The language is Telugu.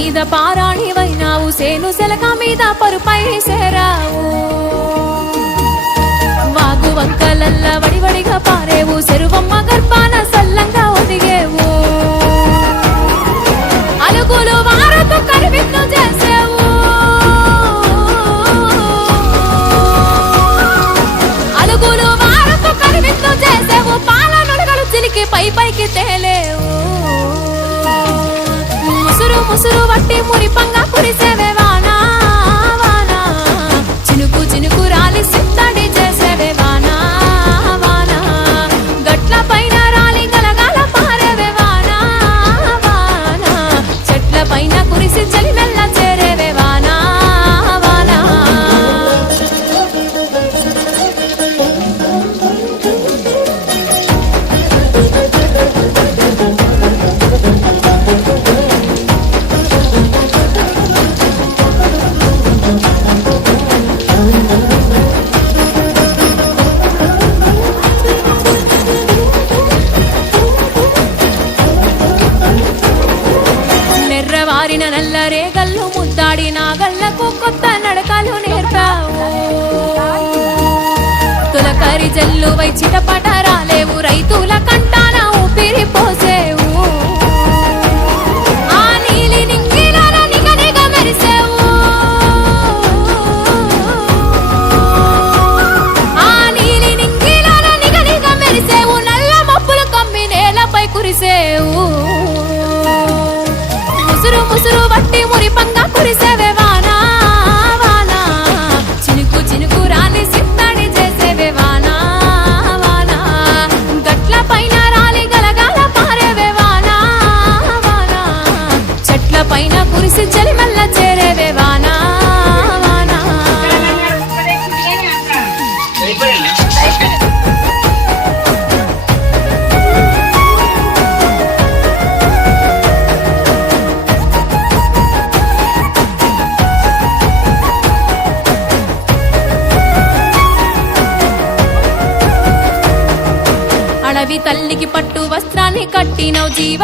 మీద పారాణివైనావు, సేను సెలక మీద పరుపై సేరావు. వాగు వంకలల్ల వడివడిగా పారేవు, చెరువమ్మ గర్భాన సల్లంగా ఒదిగేవు. అలుగులు వారతో కరివిందు చేసేవు, అలుగులు వారతో కరివిందు చేసేవు. పాల నుడగలు చిలికి పై పైకి తేలేవు. ముసురు ముసురు వట్టి మురిపంగా కురిసేవే వానా వానా, చినుకు చినుకు రాలి సిత్తడి చేసేవే వానా వానా. గట్ల పైన రాలి గలగాల పారేవే వానా వానా, చెట్ల పైన కురిసి చలి మెల్ల చేరేవే వానా వానా. నెర్రవారిన నల్ల రేగల్లు ముద్దాడి నాగళ్లకు కొత్త నడకలు నేర్పావు. తులకరి జల్లు వై చిటపట రాలేవు, రైతుల కంటాన ఊపిరి పోసేవు. ఆ నీలి నింగిలోన నిగనిగ మెరిసేవు, ఆ నీలి నింగిలోన నిగనిగ మెరిసేవు. నల్ల మబ్బులు కమ్మి నేలపై కురిసేవు. ముసురు ముసురు వట్టి మురిపంగా కురిసేవే వానా వానా, చినుకు చినుకు రాలి సిత్తడి చేసేవే వానా వానా. గట్ల పైన రాలి గలగాల పారేవే వానా వానా, చెట్ల పైన కురిసి చలి మల్ల చేరేవే వానా వానా. అడవి తల్లికి పట్టు వస్త్రాన్ని కట్టినవు జీవ